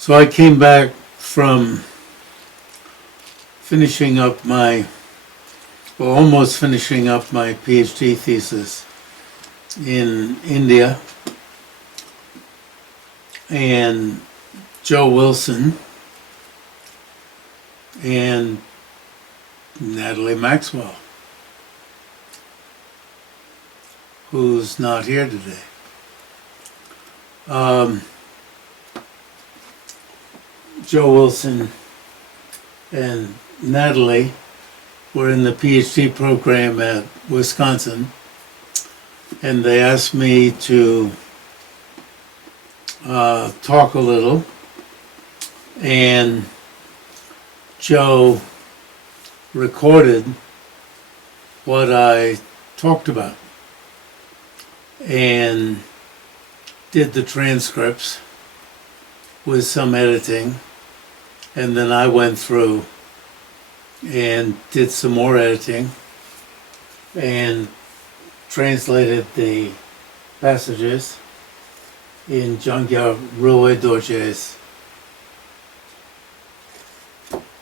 So I came back from finishing up my, well, almost finishing up my PhD thesis in India, and Joe Wilson and Natalie Maxwell, who's not here today. Joe Wilson and Natalie were in the PhD program at Wisconsin, and they asked me to talk a little, and Joe recorded what I talked about and did the transcripts with some editing, and then I went through and did some more editing and translated the passages in Jang-kya Röl-pay-dor-jay's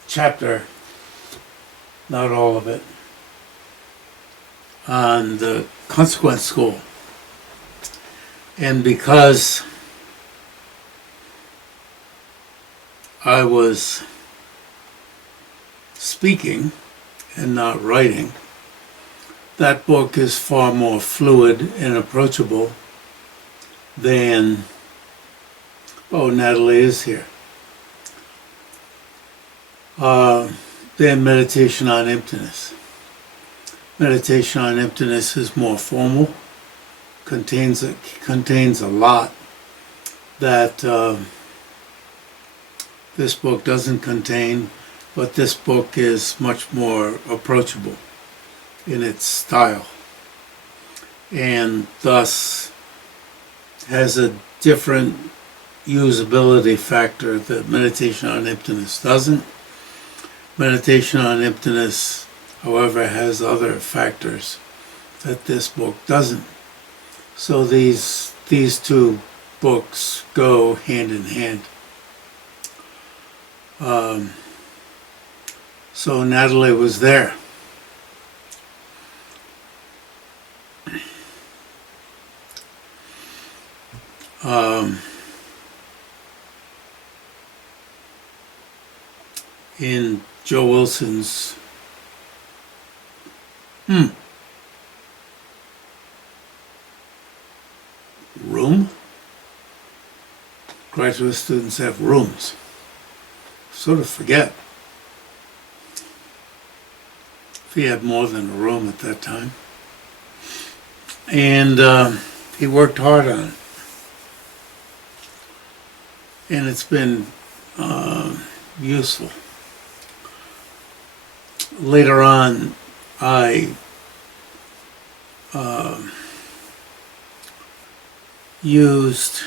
chapter, not all of it, on the consequence school. And because I was speaking and not writing, that book is far more fluid and approachable than, oh, Natalie is here, than Meditation on Emptiness. Meditation on Emptiness is more formal, contains a lot that this book doesn't contain, but this book is much more approachable in its style, and thus has a different usability factor that Meditation on Emptiness doesn't. Meditation on Emptiness, however, has other factors that this book doesn't. So these two books go hand in hand. So Natalie was there. In Joe Wilson's room. Graduate students have rooms. Sort of forget if he had more than a room at that time. And he worked hard on it. And it's been useful. Later on, I used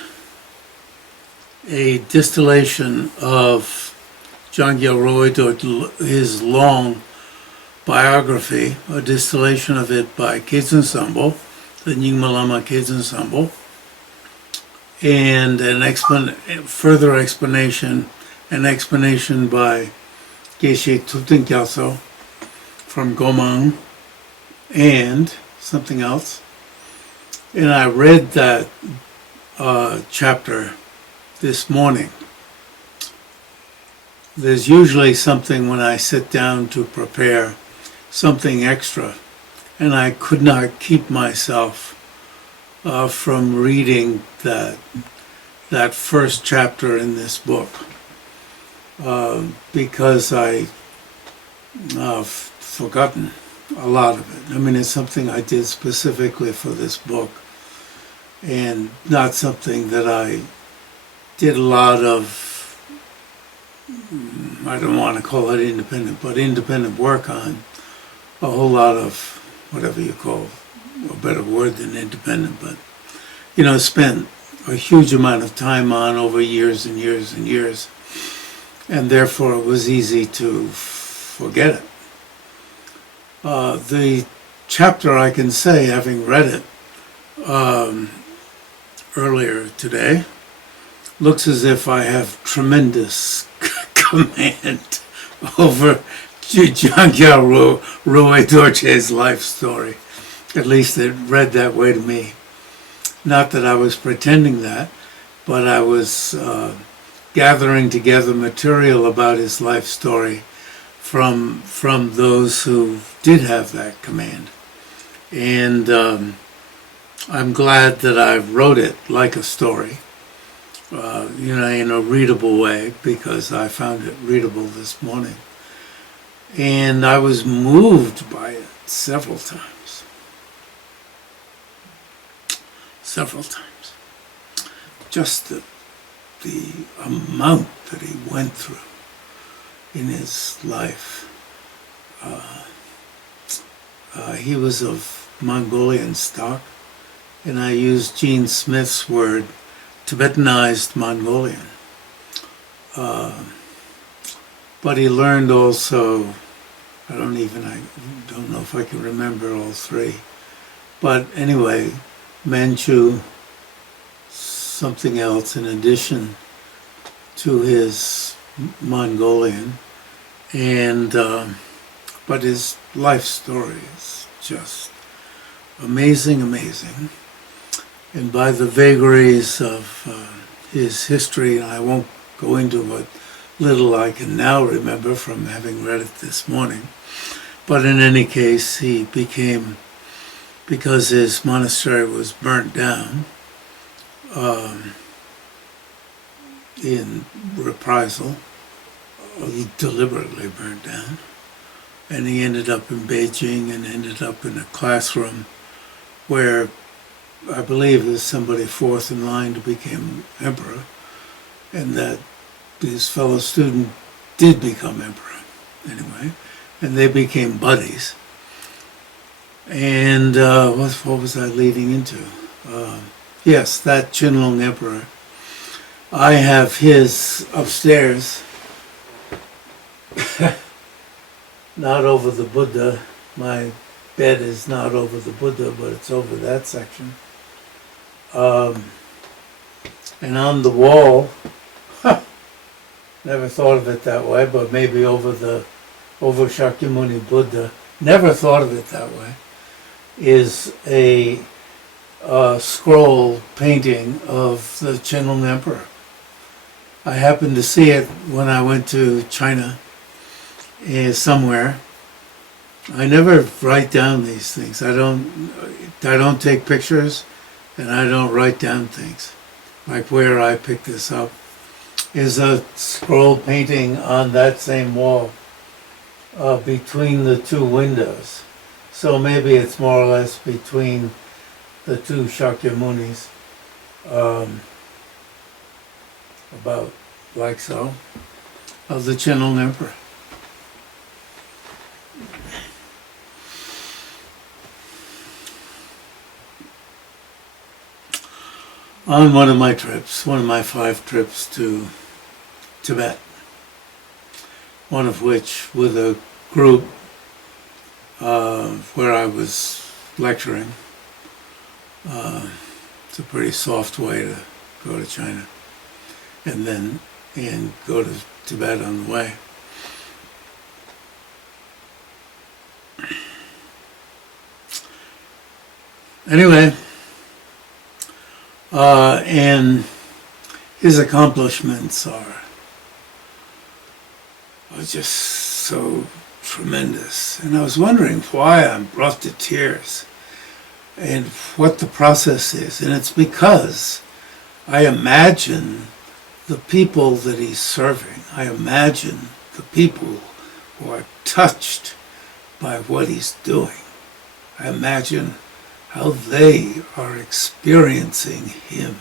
a distillation of Jang-kya Röl-pay-dor-jay, his long biography, a distillation of it by Kedzun Sambo, the Nyingma Lama Kedzun Sambo, and further explanation, an explanation by Geshe Tupten Kyaso from Gomang, and something else. And I read that chapter this morning. There's usually something when I sit down to prepare, something extra, and I could not keep myself from reading that first chapter in this book because I've forgotten a lot of it. I mean, it's something I did specifically for this book, and not something that I did a lot of, I don't want to call it independent, but independent work on, a whole lot of, whatever you call a better word than independent, but, spent a huge amount of time on over years and years and years, and therefore it was easy to forget it. The chapter, I can say, having read it earlier today, looks as if I have tremendous command over Jang-kya Röl-pay-dor-jay's life story. At least it read that way to me. Not that I was pretending that, but I was gathering together material about his life story from those who did have that command. And I'm glad that I wrote it like a story, in a readable way, because I found it readable this morning. And I was moved by it several times. Several times. Just the amount that he went through in his life. He was of Mongolian stock, and I used Gene Smith's word, Tibetanized Mongolian. But he learned also, I don't know if I can remember all three. But anyway, Manchu, something else in addition to his Mongolian, and but his life story is just amazing. And by the vagaries of his history, I won't go into what little I can now remember from having read it this morning. But in any case, he became, because his monastery was burnt down in reprisal, deliberately burnt down, and he ended up in Beijing and ended up in a classroom where I believe there's somebody fourth in line to become emperor, and that his fellow student did become emperor anyway, and they became buddies. And what was I leading into? Yes, that Qianlong emperor. I have his upstairs, not over the Buddha. My bed is not over the Buddha, but it's over that section. And on the wall, never thought of it that way, but maybe over Shakyamuni Buddha, never thought of it that way, is a scroll painting of the Qianlong Emperor. I happened to see it when I went to China somewhere. I never write down these things. I don't take pictures, and I don't write down things. Like where I picked this up is a scroll painting on that same wall between the two windows. So maybe it's more or less between the two Shakyamunis, about like so, of the Qianlong Emperor. On one of my 5 trips to Tibet, one of which with a group where I was lecturing. It's a pretty soft way to go to China and go to Tibet on the way. Anyway, and his accomplishments are just so tremendous. And I was wondering why I'm brought to tears and what the process is. And it's because I imagine the people that he's serving. I imagine the people who are touched by what he's doing. I imagine how they are experiencing him.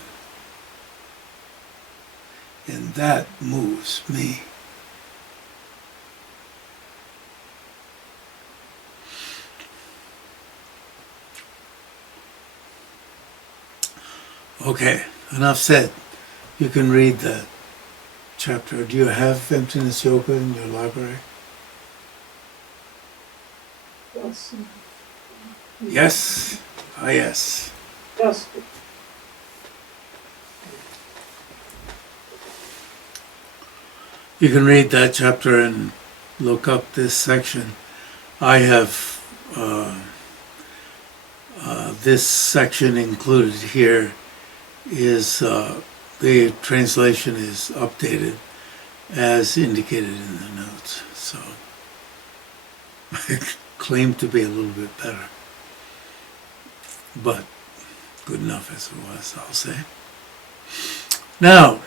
And that moves me. Okay, enough said. You can read that chapter. Do you have Emptiness Yoga in your library? Yes. Yes? Ah, yes. Yes. You can read that chapter and look up this section. I have this section included here is the translation is updated as indicated in the notes. So I claim to be a little bit better, but good enough as it was, I'll say. Now,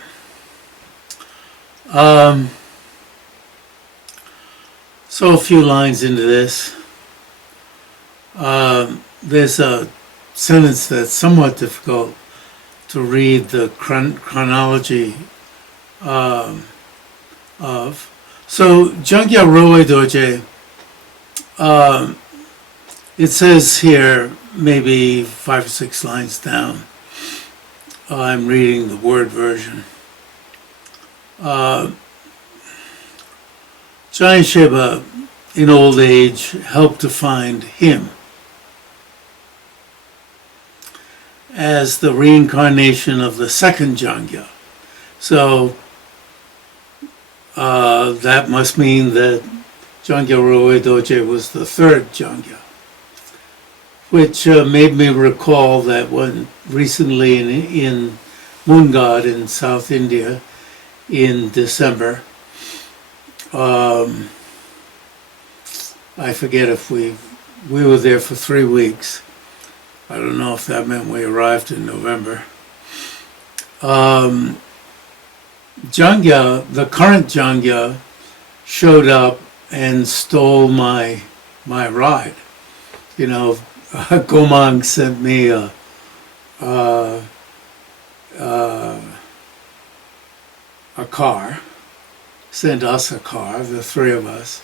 so a few lines into this. There's a sentence that's somewhat difficult to read the chronology of. So, Jang-kya Röl-pay-dor-jay, it says here, maybe 5 or 6 lines down, I'm reading the word version. Jang-kya in old age helped to find him as the reincarnation of the second Jang-kya. So that must mean that Jang-kya Röl-pay-dor-jay was the third Jang-kya, which made me recall that when recently in Moon God in South India in December, I forget if we were there for 3 weeks. I don't know if that meant we arrived in November. Jang-kya, the current Jang-kya, showed up and stole my ride. You know, Gomang sent me a car, sent us a car, the 3 of us,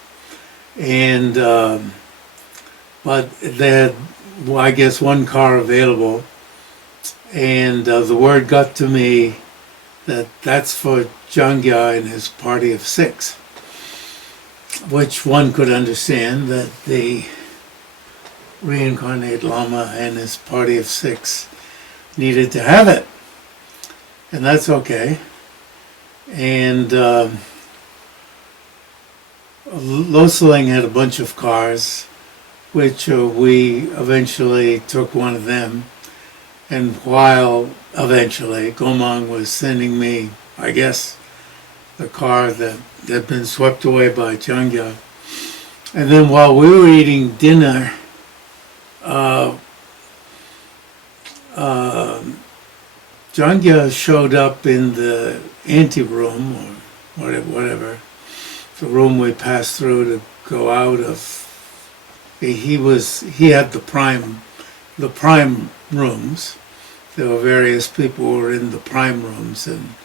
and but they had, well, I guess, 1 car available, and the word got to me that that's for Jang-kya and his party of 6, which one could understand that the reincarnate Lama and his party of 6 needed to have it, and that's okay. And Loseling had a bunch of cars, which we eventually took one of them, and while eventually Gomang was sending me, I guess, the car that had been swept away by Jang-kya. And then while we were eating dinner, Jang-kya showed up in the anteroom, or whatever, the room we passed through to go out of. He had the prime rooms. There were various people who were in the prime rooms, and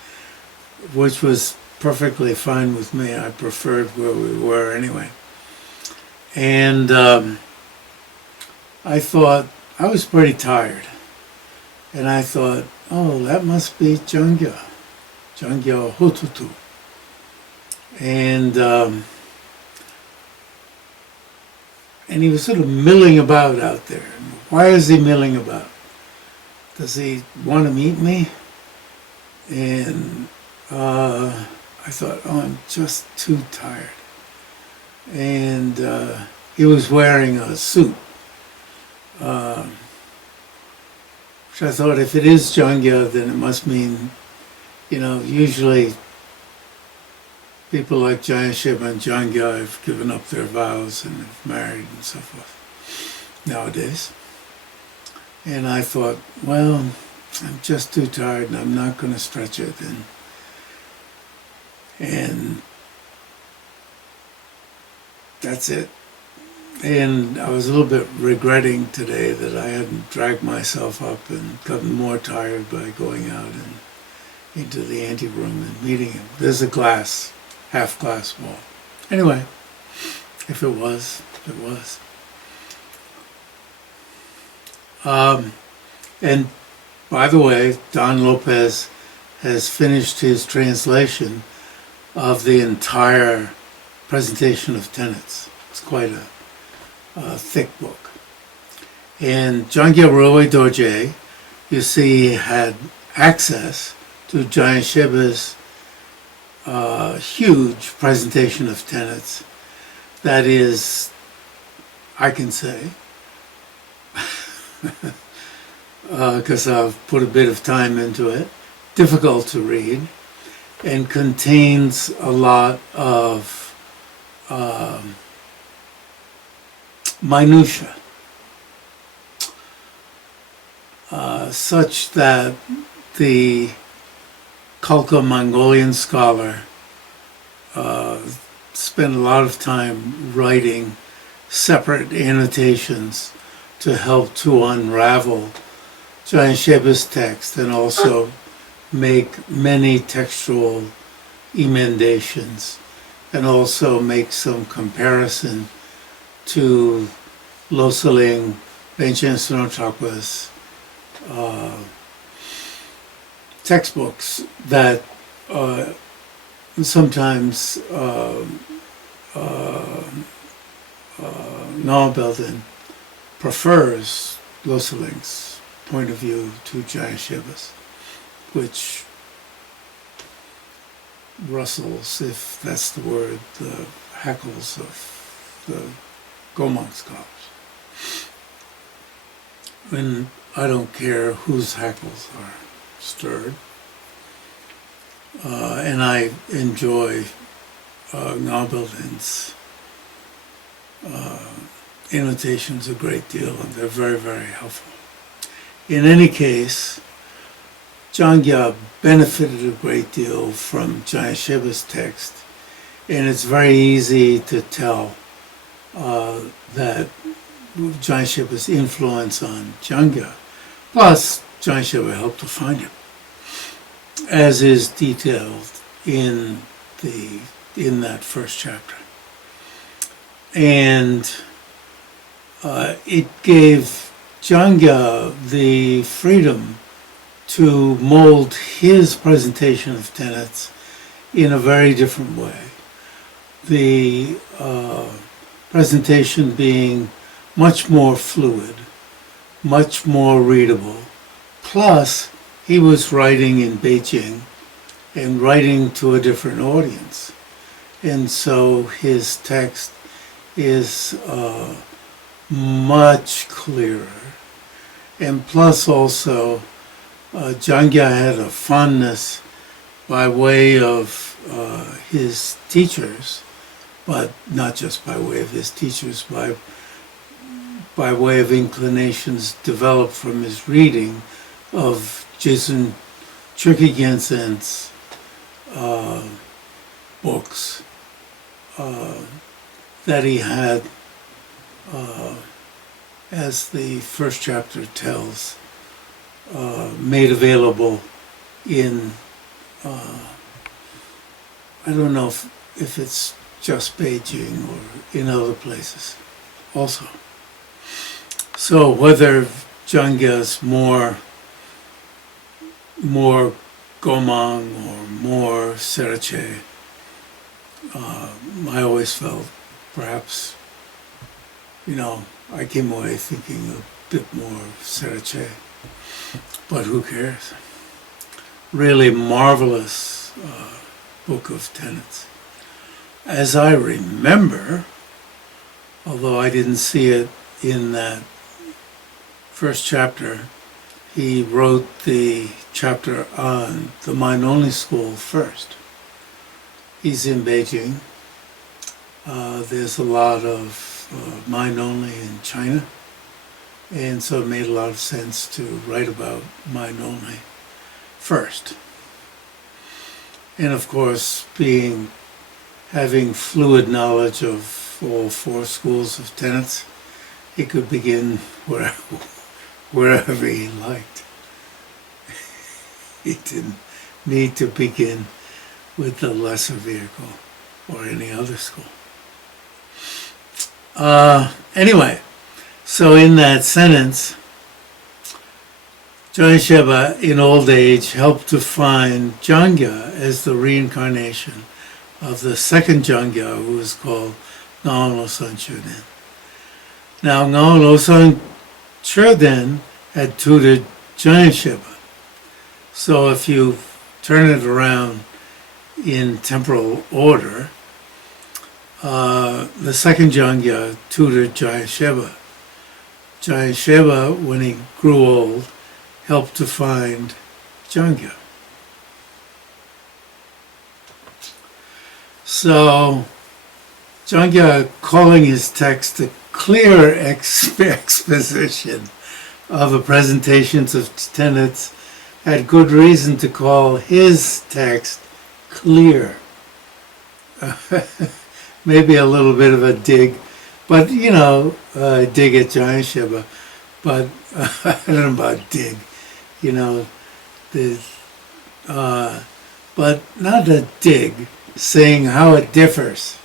which was perfectly fine with me. I preferred where we were anyway. And I thought, I was pretty tired, and I thought, oh, that must be Jang-kya Hotutu. And he was sort of milling about out there. Why is he milling about? Does he want to meet me? And I thought, oh, I'm just too tired. And he was wearing a suit, which I thought, if it is Jang-kya, then it must mean, you know, usually people like Jang-kya and Jang-kya have given up their vows and have married and so forth nowadays. And I thought, well, I'm just too tired and I'm not going to stretch it. And that's it. And I was a little bit regretting today that I hadn't dragged myself up and gotten more tired by going out and into the anteroom and meeting him. There's a half glass wall. Anyway, if it was, it was. And by the way, Don Lopez has finished his translation of the entire presentation of tenets. It's quite a thick book. And Jang-kya Röl-pay-dor-jay, you see, had access to Jang-kya's huge presentation of tenets that is, I can say, because I've put a bit of time into it, difficult to read, and contains a lot of minutia, such that the Khalkha Mongolian scholar spent a lot of time writing separate annotations to help to unravel Jang-kya's text and also make many textual emendations and also make some comparison to Losaling Benchen Sonotakwa's textbooks that sometimes Ngao prefers Losaling's point of view to Jang-kya's, which rustles, if that's the word, the hackles of the Gomang scholars. And I don't care whose hackles are stirred. And I enjoy Ngao annotations a great deal, and they're very, very helpful. In any case, Jang-kya benefited a great deal from Jang-kya's text, and it's very easy to tell that Jang-kya's influence on Jang-kya, plus Jang-kya helped to find him, as is detailed in that first chapter. And it gave Jang-kya the freedom to mold his presentation of tenets in a very different way. The presentation being much more fluid, much more readable. Plus, he was writing in Beijing and writing to a different audience. And so his text is much clearer. And plus also, Jang-kya had a fondness by way of his teachers, but not just by way of his teachers, by way of inclinations developed from his reading of Jason Churki-Gensen's books that he had, as the first chapter tells, made available in, I don't know if it's just Beijing or in other places also. So whether Jang-kya's more Gomang or more Serache, I always felt perhaps, I came away thinking a bit more Serache, but who cares? Really marvelous book of tenets. As I remember, although I didn't see it in that first chapter, he wrote the chapter on the mind-only school first. He's in Beijing. There's a lot of mind-only in China, and so it made a lot of sense to write about mind-only first. And of course, having fluid knowledge of all four schools of tenets, he could begin wherever he liked. He didn't need to begin with the lesser vehicle or any other school. Anyway, so in that sentence, Jang-kya in old age helped to find Jang-kya as the reincarnation of the second Jang-kya, who was called Ngao Losang Choden. Now, Ngao Losang Choden had tutored Jang-kya. So if you turn it around in temporal order, the second Jang-kya tutored Jayasheva. Jayasheva, when he grew old, helped to find Jang-kya. So, Jang-kya, calling his text a clear exposition of the presentations of tenets, had good reason to call his text clear. Maybe a little bit of a dig, but dig at Jayasheva, but I don't know about dig, but not a dig, saying how it differs.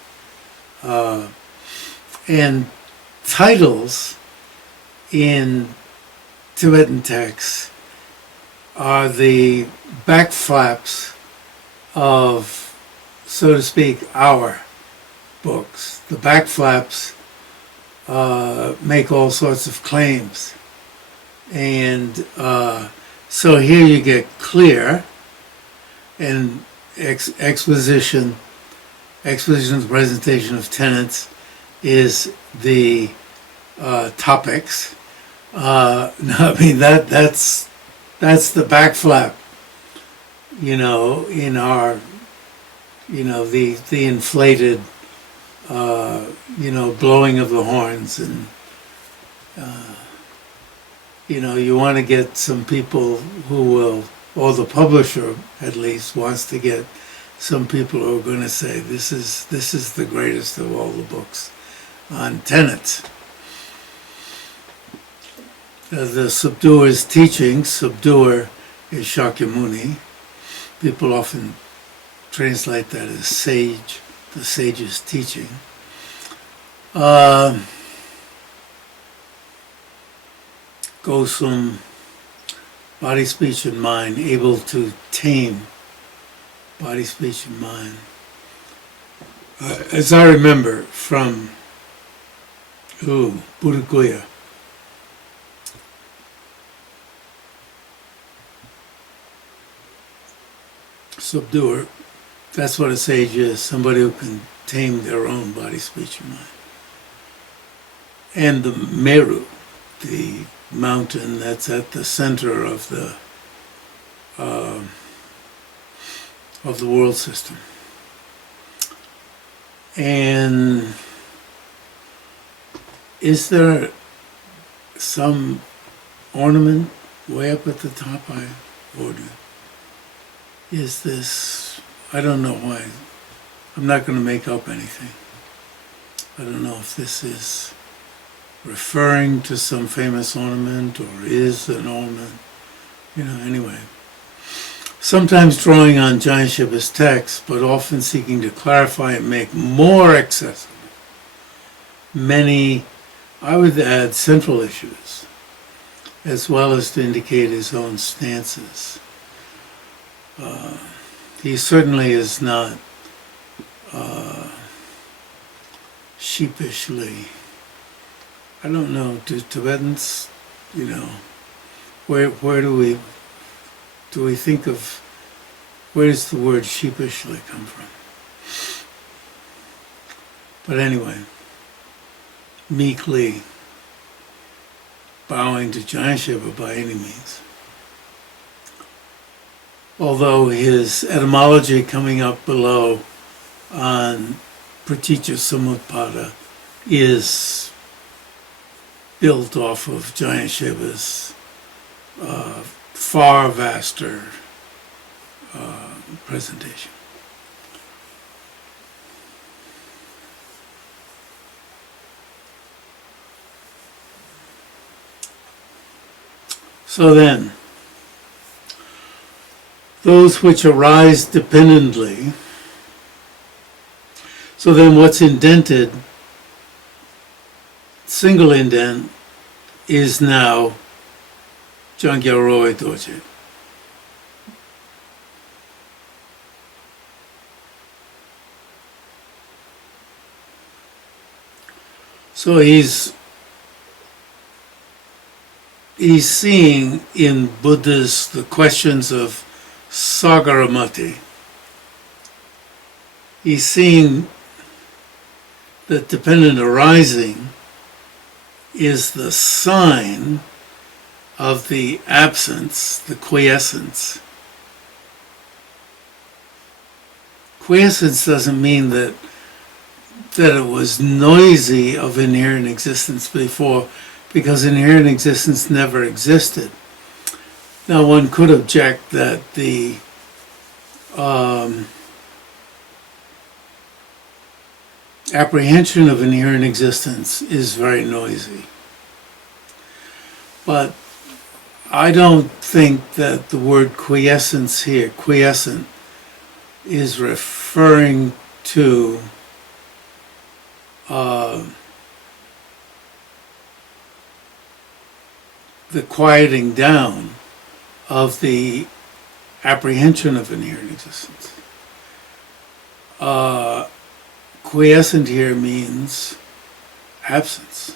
And titles in Tibetan texts are the back flaps of, so to speak, our books. The back flaps make all sorts of claims. And so here you get clear and exposition of presentation of tenets is the topics. No, I mean that's the back flap, in our, the inflated, blowing of the horns, and you want to get some people who will, or the publisher at least wants to get some people who are going to say this is the greatest of all the books on tenets. The subduer's teaching, subduer is Shakyamuni. People often translate that as sage, the sage's teaching. Gosum, body, speech, and mind, able to tame body, speech, and mind. As I remember from Buddha Guya, subduer, that's what a sage is, somebody who can tame their own body, speech, and mind. And the Meru, the mountain that's at the center of the world system. And is there some ornament way up at the top? Is this, I don't know why, I'm not going to make up anything. I don't know if this is referring to some famous ornament or is an ornament, anyway. Sometimes drawing on Jayasheva's text, but often seeking to clarify and make more accessible many, I would add, central issues, as well as to indicate his own stances. He certainly is not sheepishly, I don't know, do Tibetans, where do we think of, where does the word sheepishly come from? But anyway, meekly bowing to Jayasheva by any means. Although his etymology coming up below on Praticca Samutpada is built off of Jayasheva's far vaster presentation. So then, those which arise dependently. So then what's indented, single indent, is now Jang-kya Röl-pay-dor-jay. So he's seeing in Buddhas the questions of Sagaramati, He's seeing that dependent arising is the sign of the absence, the quiescence. Quiescence doesn't mean that it was noisy of inherent existence before, because inherent existence never existed. Now one could object that the apprehension of inherent existence is very noisy. But I don't think that the word quiescence here, quiescent, is referring to the quieting down of the apprehension of inherent existence. Quiescent here means absence.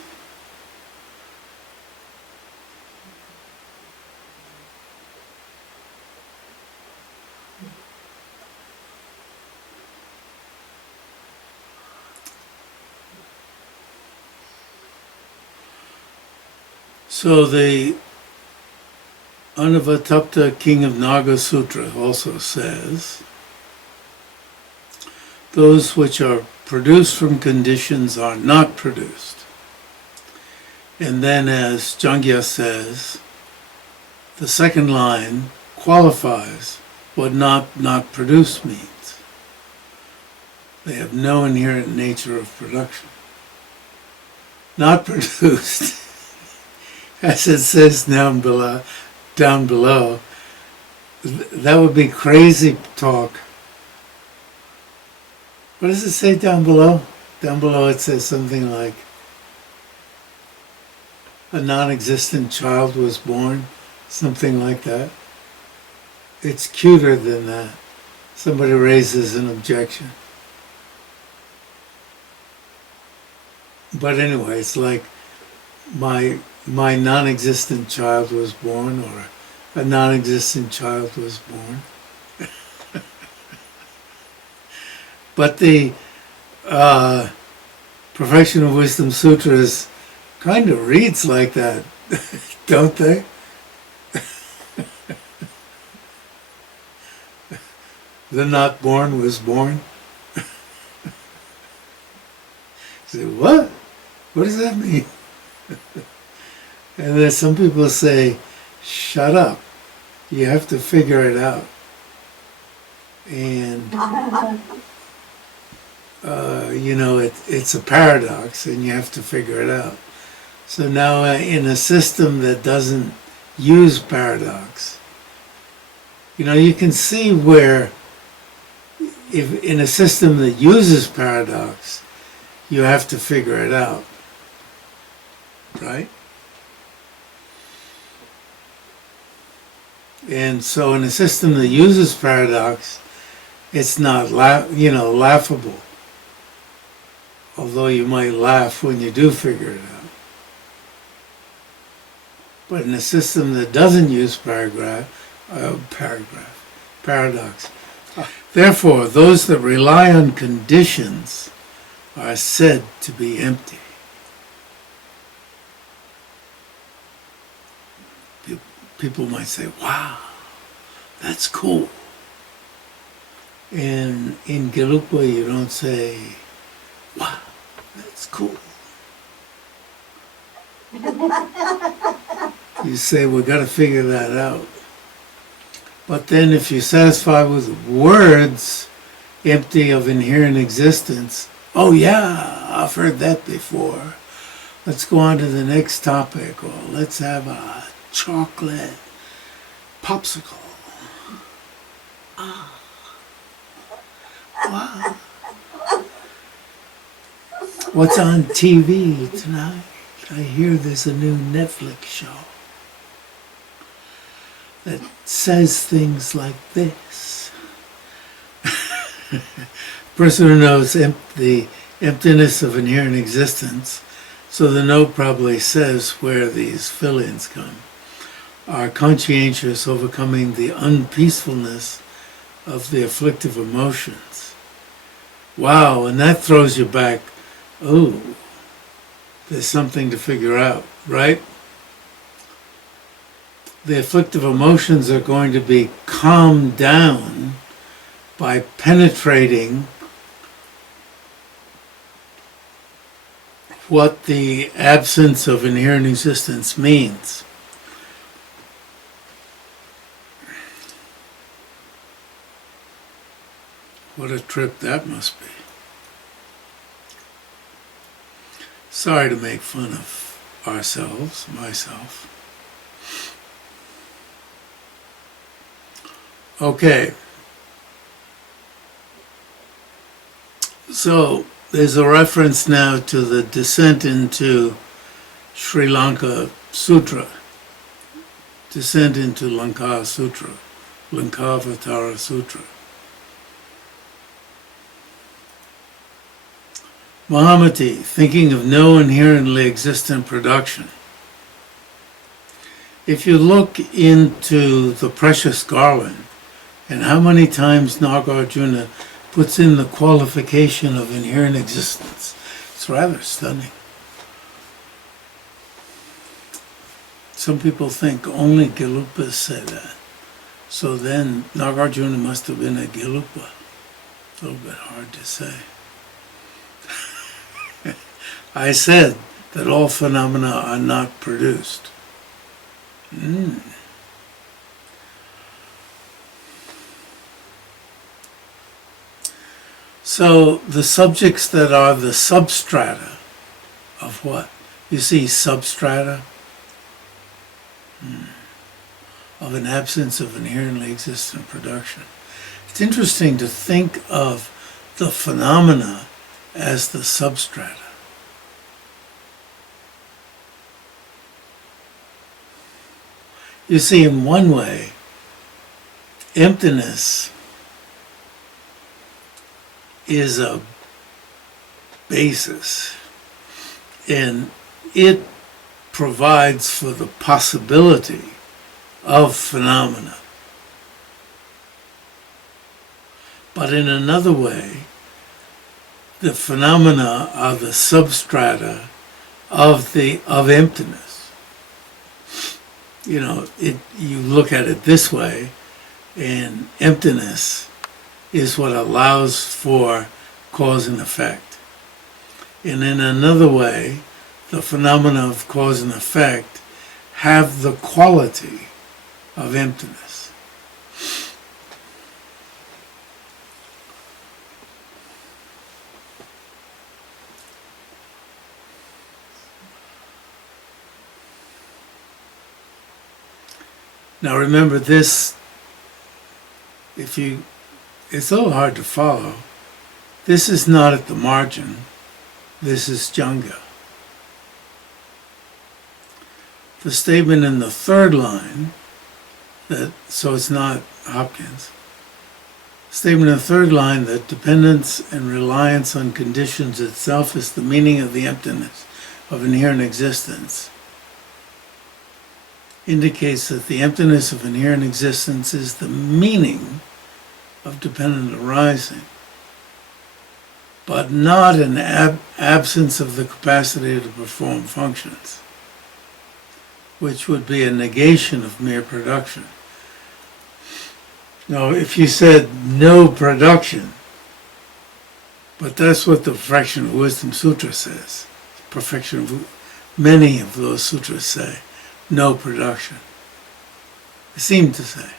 So the Anavatapta King of Naga Sutra also says, those which are produced from conditions are not produced. And then, as Jang-kya says, the second line qualifies what not produced means. They have no inherent nature of production. Not produced, as it says down below, that would be crazy talk. What does it say down below? Down below it says something like, a non-existent child was born, something like that. It's cuter than that. Somebody raises an objection. But anyway, it's like my non-existent child was born, or a non-existent child was born. But the Perfection of Wisdom Sutras kind of reads like that, don't they? The not born was born. Say, what? What does that mean? And then some people say, shut up. You have to figure it out. And it's a paradox, and you have to figure it out. So now in a system that doesn't use paradox, you can see where, if in a system that uses paradox, you have to figure it out, right? And so in a system that uses paradox, it's not laughable. Although you might laugh when you do figure it out. But in a system that doesn't use paradox, therefore, those that rely on conditions are said to be empty. People might say, wow, that's cool. And in Gelugpa you don't say, wow, that's cool. You say, we've got to figure that out. But then if you're satisfied with words empty of inherent existence, oh yeah, I've heard that before. Let's go on to the next topic, or let's have a chocolate popsicle. Ah. Wow. What's on TV tonight? I hear there's a new Netflix show that says things like this. Person who knows the emptiness of inherent existence, so the note probably says where these fill-ins come, are conscientious, overcoming the unpeacefulness of the afflictive emotions. wow, and that throws you back. Oh, there's something to figure out, right? The afflictive emotions are going to be calmed down by penetrating what the absence of inherent existence means. What a trip that must be. Sorry to make fun of ourselves, myself. Okay. So there's a reference now to the Descent into Sri Lanka Sutra. Descent into Lanka Sutra. Lankavatara Sutra. Mahamati, thinking of no inherently existent production. If you look into the Precious Garland and how many times Nagarjuna puts in the qualification of inherent existence, it's rather stunning. Some people think only Gelupas say that. So then Nagarjuna must have been a Gelupa. A little bit hard to say. I said that all phenomena are not produced. So the subjects that are the substrata of what? You see substrata of an absence of inherently existent production. It's interesting to think of the phenomena as the substrata. You see, in one way, emptiness is a basis, and it provides for the possibility of phenomena. But in another way, the phenomena are the substrata of emptiness. You know, you look at it this way, and emptiness is what allows for cause and effect. And in another way, the phenomena of cause and effect have the quality of emptiness. Now remember this, it's a little hard to follow. This is not at the margin. This is Jang-kya. The statement in the third line, so it's not Hopkins. Statement in the third line that dependence and reliance on conditions itself is the meaning of the emptiness of inherent existence indicates that the emptiness of inherent existence is the meaning of dependent arising, but not an absence of the capacity to perform functions, which would be a negation of mere production. Now, if you said no production, but that's what the Perfection of Wisdom Sutra says. Many of those sutras say, no production. They seem to say.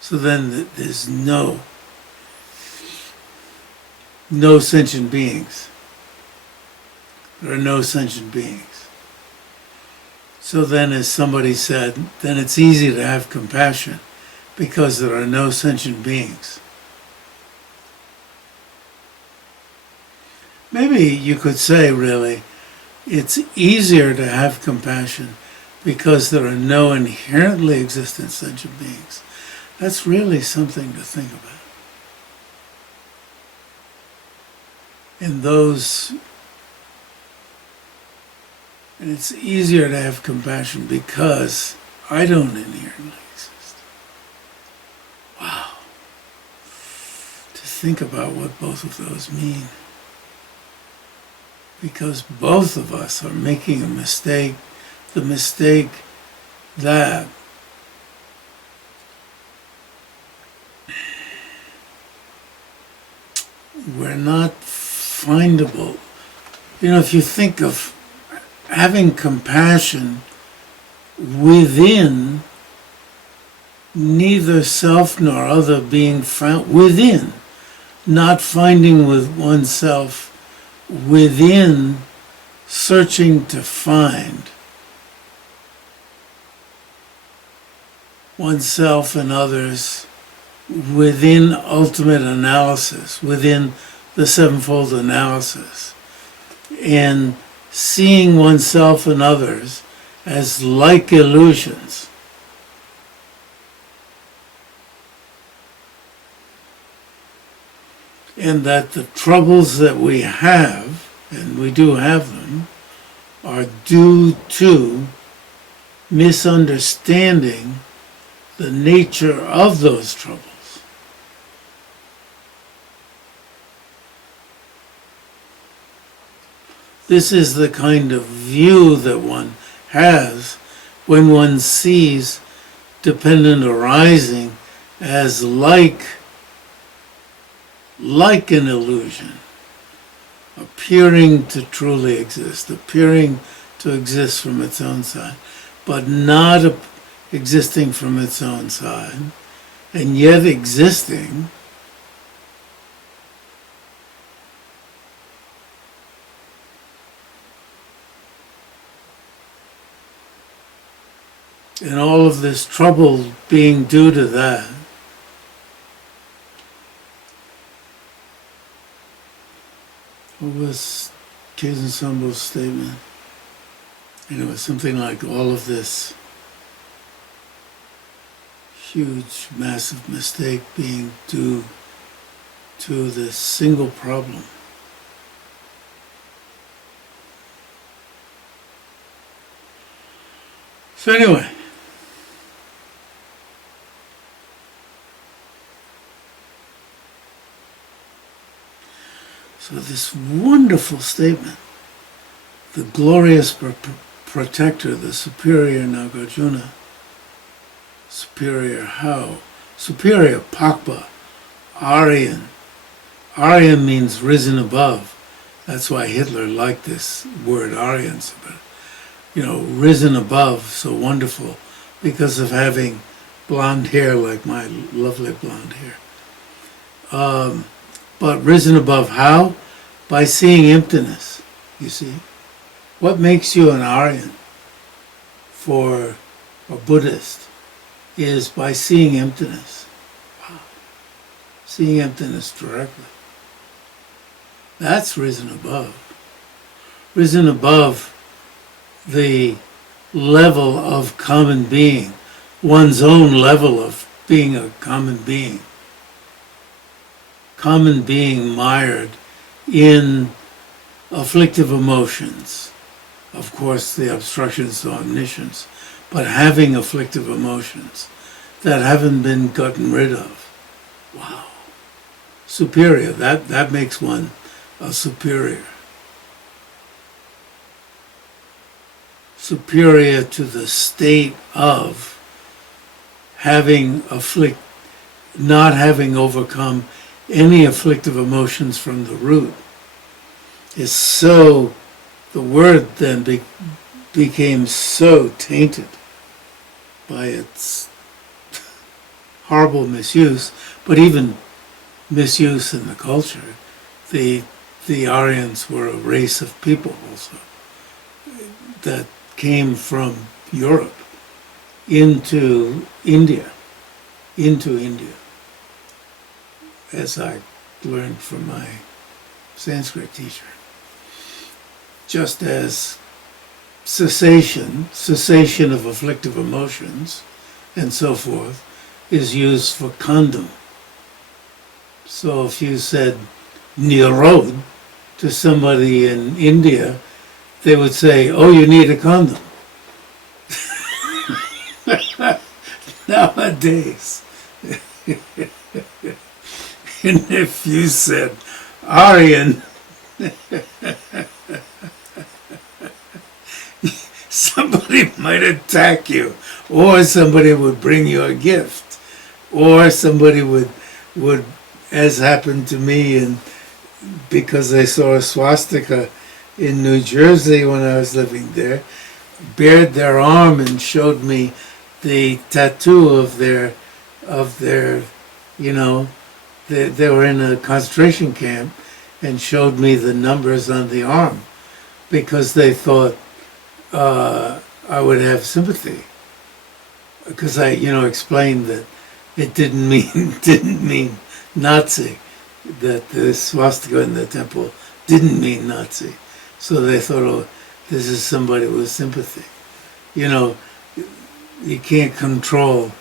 So then there's no sentient beings. There are no sentient beings. So then, as somebody said, then it's easy to have compassion because there are no sentient beings. Maybe you could say, really, it's easier to have compassion because there are no inherently existent sentient beings. That's really something to think about. And it's easier to have compassion because I don't inherently exist. Wow. think about what both of those mean. Because both of us are making a mistake, the mistake that we're not findable. If you think of having compassion within, neither self nor other being found within, not finding with oneself within, searching to find oneself and others within ultimate analysis, within the sevenfold analysis, and seeing oneself and others as like illusions. And that the troubles that we have, and we do have them, are due to misunderstanding the nature of those troubles. This is the kind of view that one has when one sees dependent arising as like an illusion, appearing to truly exist, appearing to exist from its own side, but not existing from its own side, and yet existing. And all of this trouble being due to that. What was Keizen Sambo's statement? And it was something like all of this huge, massive mistake being due to this single problem. So anyway, so this wonderful statement, the glorious protector, the superior Nagarjuna, superior how? Superior Pakpa, Aryan. Aryan means risen above. That's why Hitler liked this word Aryan so bad. Risen above, so wonderful, because of having blonde hair like my lovely blonde hair. But risen above how? By seeing emptiness, you see. What makes you an Aryan for a Buddhist is by seeing emptiness. Wow. Seeing emptiness directly. That's risen above. Risen above the level of common being, one's own level of being a common being. Common being mired in afflictive emotions. Of course, the obstructions to omniscience, but having afflictive emotions that haven't been gotten rid of. Wow. Superior, that makes one a superior. Superior to the state of not having overcome any afflictive emotions from the root. Is so, the word then became so tainted by its horrible misuse, but even misuse in the culture. The Aryans were a race of people also that came from Europe into India, as I learned from my Sanskrit teacher. Just as cessation of afflictive emotions and so forth is used for condom. So if you said nirod to somebody in India, they would say, oh, you need a condom. Nowadays, And if you said Aryan, somebody might attack you, or somebody would bring you a gift, or somebody would, as happened to me, and because I saw a swastika in New Jersey when I was living there, bared their arm and showed me the tattoo of their, they were in a concentration camp, and showed me the numbers on the arm, because they thought I would have sympathy, because I, explained that it didn't mean Nazi, that the swastika in the temple didn't mean Nazi. So they thought, oh, this is somebody with sympathy. You can't control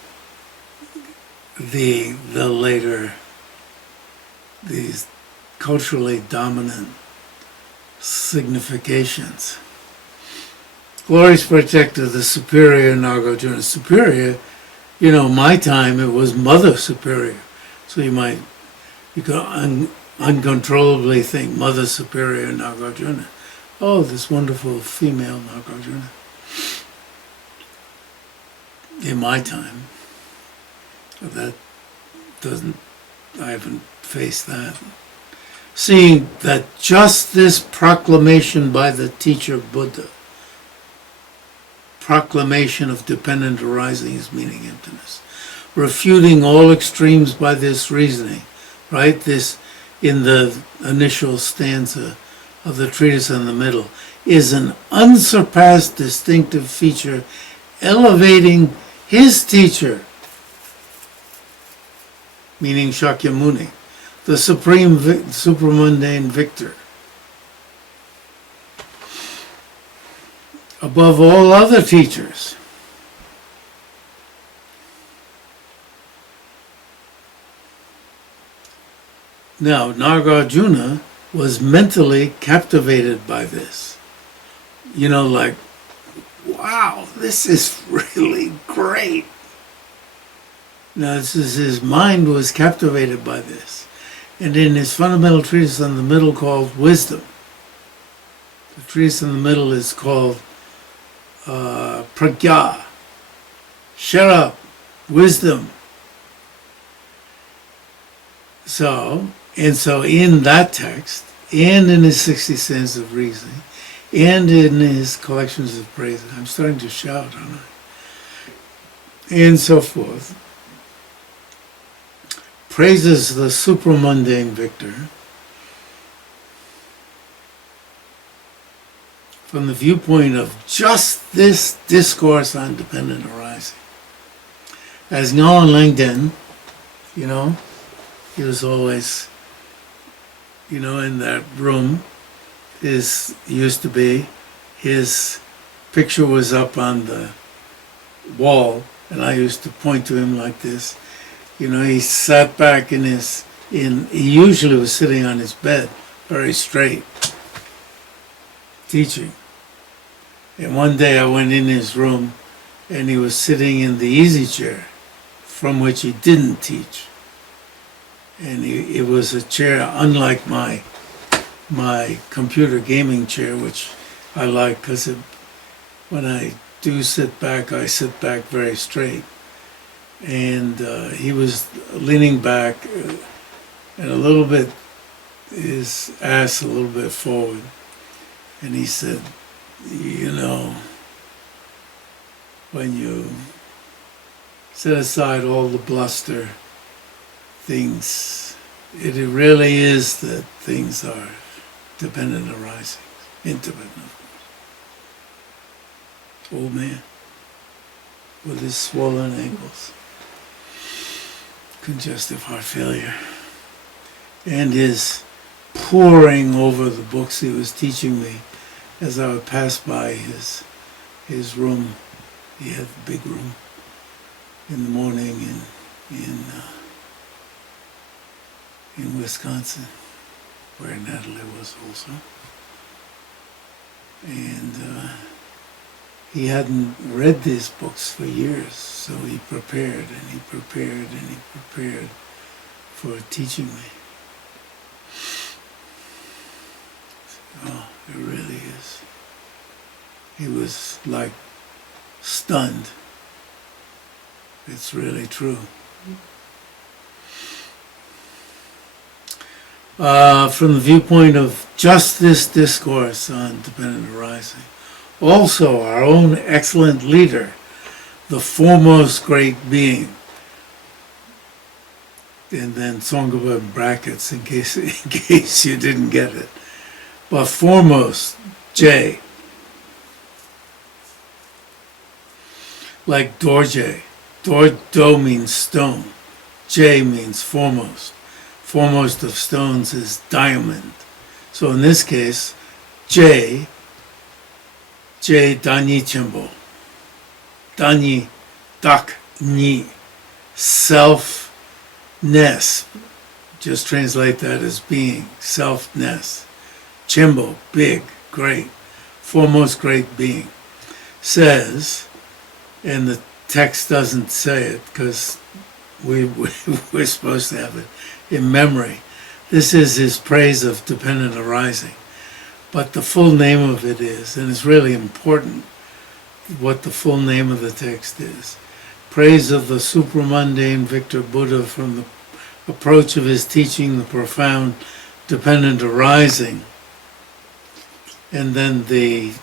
the later, these culturally dominant significations. Glories protector, the superior Nagarjuna. Superior, my time it was Mother Superior. So you could uncontrollably think Mother Superior Nagarjuna. Oh, this wonderful female Nagarjuna. In my time, I haven't faced that. Seeing that just this proclamation by the teacher Buddha, proclamation of dependent arising is meaning emptiness, refuting all extremes by this reasoning, right? This, in the initial stanza of the treatise on the middle, is an unsurpassed distinctive feature, elevating his teacher, meaning Shakyamuni, the supreme supramundane victor, above all other teachers. Now, Nagarjuna was mentally captivated by this. Like, wow, this is really great. Now, his mind was captivated by this. And in his fundamental treatise on the middle called Wisdom, the treatise in the middle is called Pragya, shut up, wisdom. So in that text, and in his 60 Sands of Reasoning, and in his collections of praise, I'm starting to shout, aren't I? And so forth, praises the supramundane victor from the viewpoint of just this discourse on dependent arising. As Ngan Langden, he was always, in that room, his picture was up on the wall, and I used to point to him like this. He sat back he usually was sitting on his bed, very straight, teaching. And one day I went in his room, and he was sitting in the easy chair, from which he didn't teach. And it was a chair unlike my computer gaming chair, which I like because when I do sit back, I sit back very straight. And he was leaning back and a little bit, his ass a little bit forward. And he said, when you set aside all the bluster, things, it really is that things are dependent arising, intimate, of course. Old man with his swollen ankles, congestive heart failure, and his poring over the books he was teaching me as I would pass by his room. He had a big room in the morning in Wisconsin, where Natalie was also. And he hadn't read these books for years, so he prepared and he prepared and he prepared for teaching me. Oh, it really is. He was like stunned. It's really true. From the viewpoint of just this discourse on dependent arising, also our own excellent leader, the foremost great being, and then Tsongkhapa in brackets in case you didn't get it, but foremost, Jay, like Dorjay. Do means stone, Jay means foremost. Foremost of stones is diamond. So in this case, Jay Danyi Chimbo. Danyi Dak Ni. Selfness. Just translate that as being. Selfness. Chimbo, big, great. Foremost great being. Says, and the text doesn't say it because we're supposed to have it in memory. This is his praise of dependent arising. But the full name of it is, and it's really important what the full name of the text is, praise of the supramundane Victor Buddha from the approach of his teaching, the profound dependent arising. And then the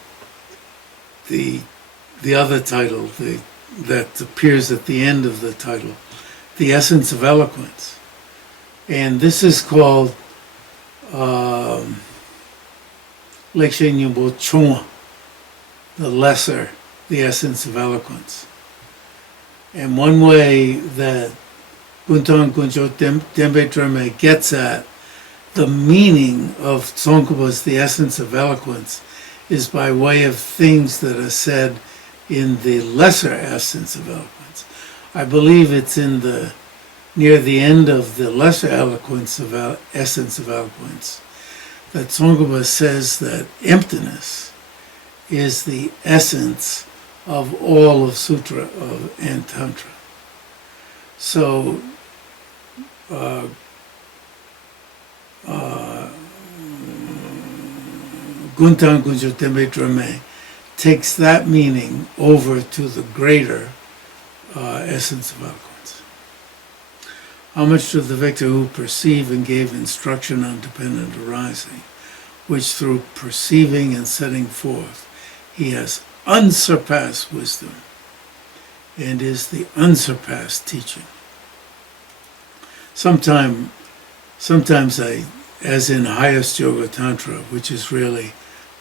other title that appears at the end of the title, the essence of eloquence. And this is called Lekshe Nyingbo Chungwa, the lesser, the essence of eloquence. And one way that Guntang Kuncho Dembe Drame gets at the meaning of Tsongkhapa's the essence of eloquence is by way of things that are said in the lesser essence of eloquence. I believe it's in the near the end of the lesser eloquence of essence of eloquence that Tsongkhapa says that emptiness is the essence of all of Sutra and Tantra. So Guntang Kunjo Tembe Drame takes that meaning over to the greater essence of eloquence. Homage to the victor who perceived and gave instruction on dependent arising, which through perceiving and setting forth, he has unsurpassed wisdom and is the unsurpassed teaching. Sometimes I, as in highest Yoga Tantra, which is really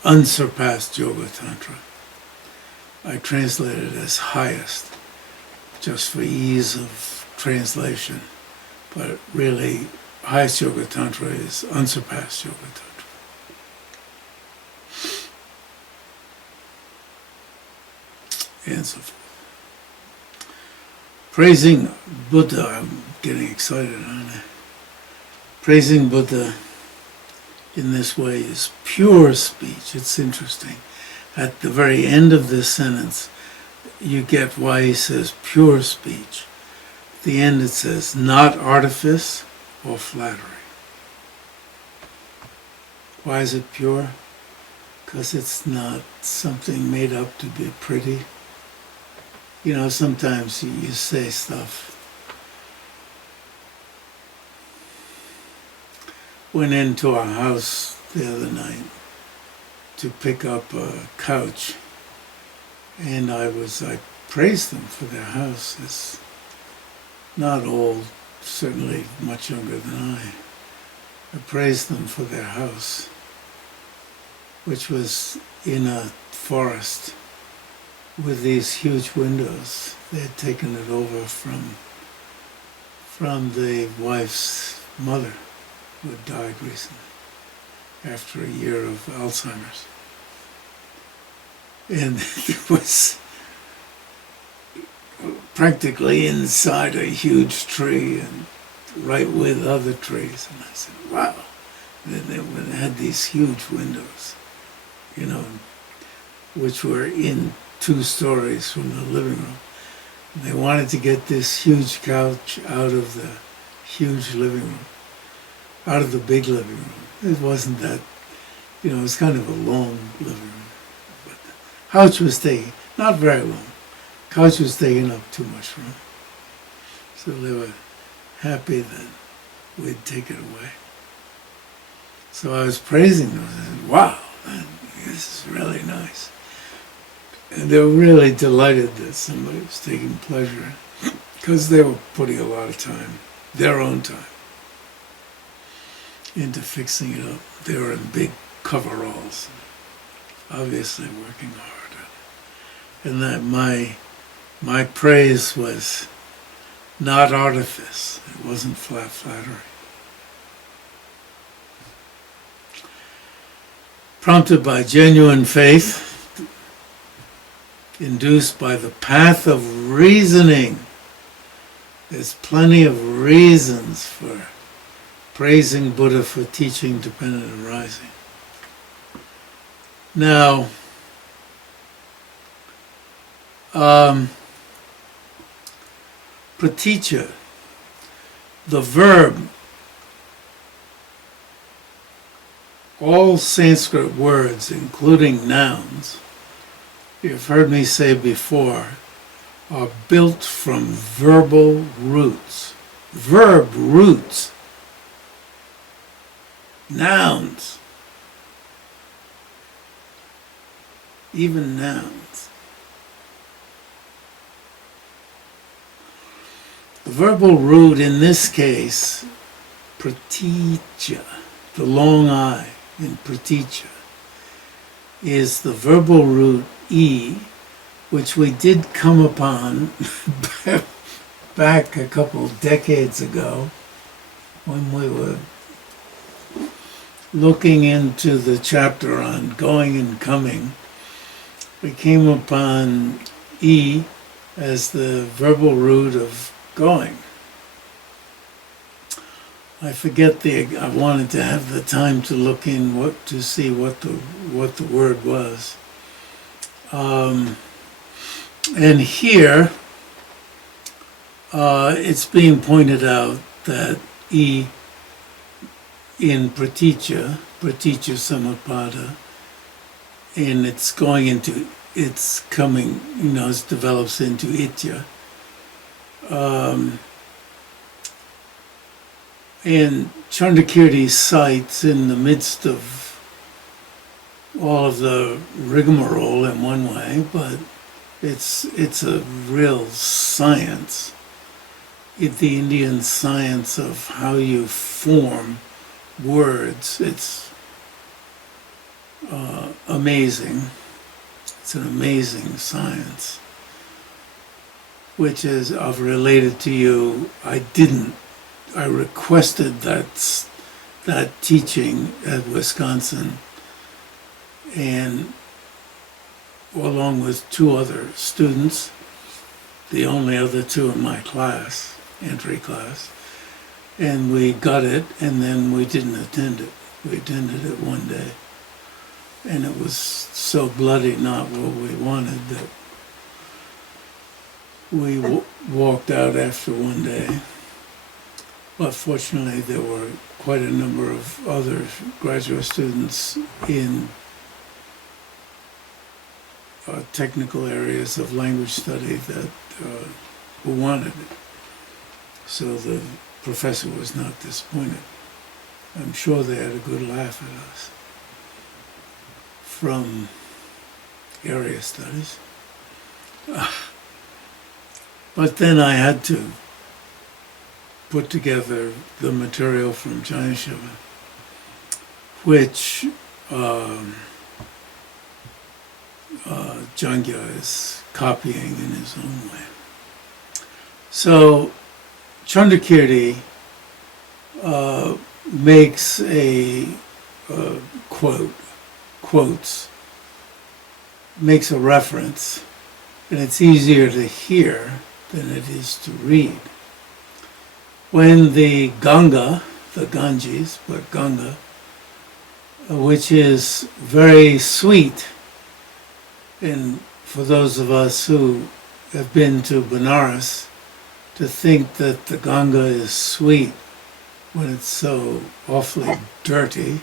unsurpassed Yoga Tantra, I translate it as highest, just for ease of translation. But really, highest Yoga Tantra is unsurpassed Yoga Tantra. And so forth. Praising Buddha, I'm getting excited on it. Praising Buddha in this way is pure speech. It's interesting. At the very end of this sentence, you get why he says pure speech. At the end it says, not artifice or flattery. Why is it pure? Because it's not something made up to be pretty. You know, sometimes you say stuff. Went into our house the other night to pick up a couch, and I praised them for their house. It's not old, certainly much younger than I praised them for their house, which was in a forest with these huge windows. They had taken it over from the wife's mother, who had died recently after a year of Alzheimer's. And it was practically inside a huge tree and right with other trees. And I said, wow. They had these huge windows, you know, which were in 2 stories from the living room. They wanted to get this huge couch out of the huge living room, out of the big living room. It wasn't that, it was kind of a long living room. But the couch was taking, not very long, couch was taking up too much room. So they were happy that we'd take it away. So I was praising them. I said, wow, this is really nice. And they were really delighted that somebody was taking pleasure, because they were putting a lot of time, their own time, into fixing it up. They were in big coveralls, obviously working hard. And that my praise was not artifice. It wasn't flat flattery. Prompted by genuine faith, induced by the path of reasoning. There's plenty of reasons for praising Buddha for teaching dependent arising. Now, praticca, the verb, all Sanskrit words, including nouns, you've heard me say before, are built from verbal roots. Verb roots. Nouns. Even nouns. The verbal root in this case, praticca, the long I in praticca, is the verbal root E, which we did come upon back a couple decades ago when we were looking into the chapter on going and coming. We came upon E as the verbal root of going. I forget I wanted to have the time to look in to see what the word was. And here, it's being pointed out that E in praticca samutpada, and it's going into, it's coming, it develops into itya. And Chandrakirti cites in the midst of all of the rigmarole in one way, but it's a real science. The Indian science of how you form words. It's amazing. It's an amazing science, which is, I've related to you. I requested that teaching at Wisconsin, and along with two other students, the only other two in my class, entry class, and we got it, and then we didn't attend it. We attended it one day, and it was so bloody not what we wanted that we walked out after one day. But fortunately, there were quite a number of other graduate students in technical areas of language study that who wanted it. So the professor was not disappointed. I'm sure they had a good laugh at us from area studies. But then I had to put together the material from Jayashiva, which Jang-kya is copying in his own way. So Chandrakirti makes makes a reference, and it's easier to hear than it is to read. When the Ganga, the Ganges, but Ganga, which is very sweet, and for those of us who have been to Benares to think that the Ganga is sweet when it's so awfully dirty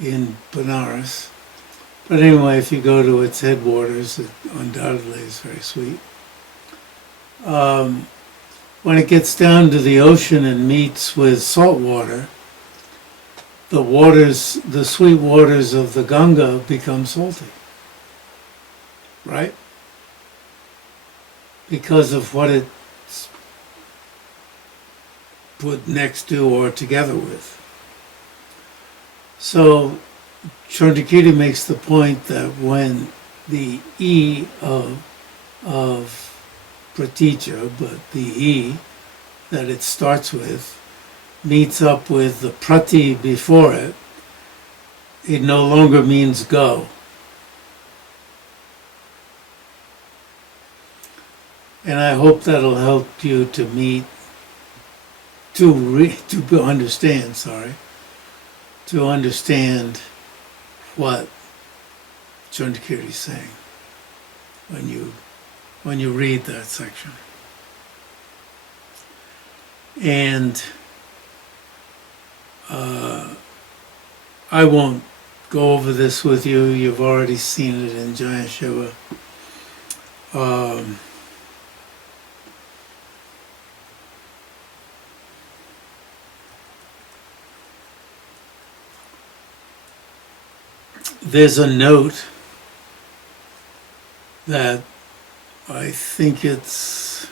in Benares. But anyway, if you go to its headwaters, it undoubtedly is very sweet. When it gets down to the ocean and meets with salt water, the sweet waters of the Ganga become salty, right? Because of what it's put next to or together with. So Chandrakirti makes the point that when the E of Pratitya, but the E that it starts with, meets up with the Prati before it, it no longer means go. And I hope that'll help you to understand what Chandrakirti is saying when you read that section. And I won't go over this with you. You've already seen it in Jaya Shiva. There's a note that I think it's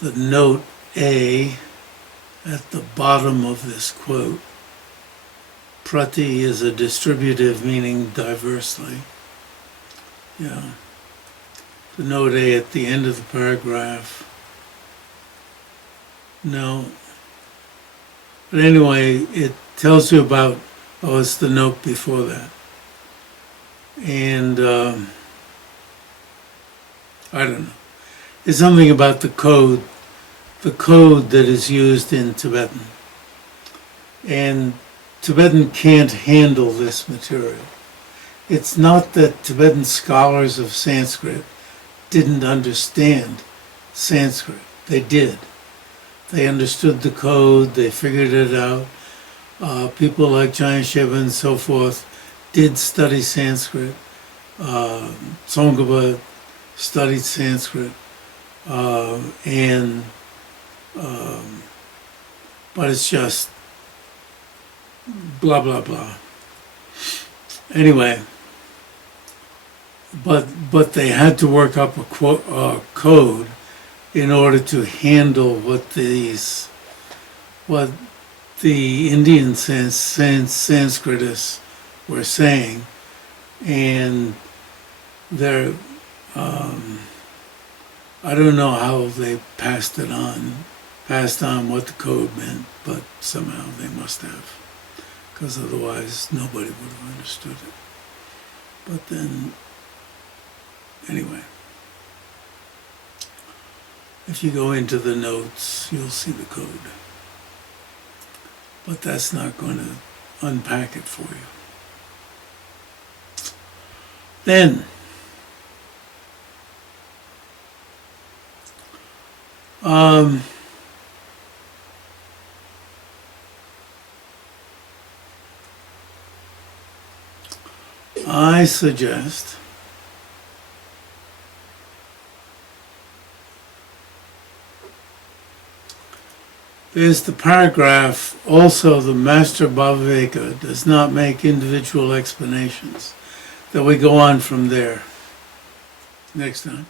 the note A at the bottom of this quote. Prati is a distributive meaning diversely. Yeah. The note A at the end of the paragraph. No. But anyway, it tells you about, it's the note before that. And I don't know. There's something about the code that is used in Tibetan. And Tibetan can't handle this material. It's not that Tibetan scholars of Sanskrit didn't understand Sanskrit. They did. They understood the code, they figured it out. People like Jaya Shiva and so forth did study Sanskrit. Tsongkhapa studied Sanskrit. But it's just blah, blah, blah. Anyway, but they had to work up a code in order to handle what the Indian Sanskritists were saying, and they're I don't know how they passed on what the code meant, but somehow they must have, because otherwise nobody would have understood it. But then, anyway, if you go into the notes, you'll see the code. But that's not going to unpack it for you. Then, I suggest there's the paragraph, also the Master Bhavaveka does not make individual explanations, that we go on from there next time.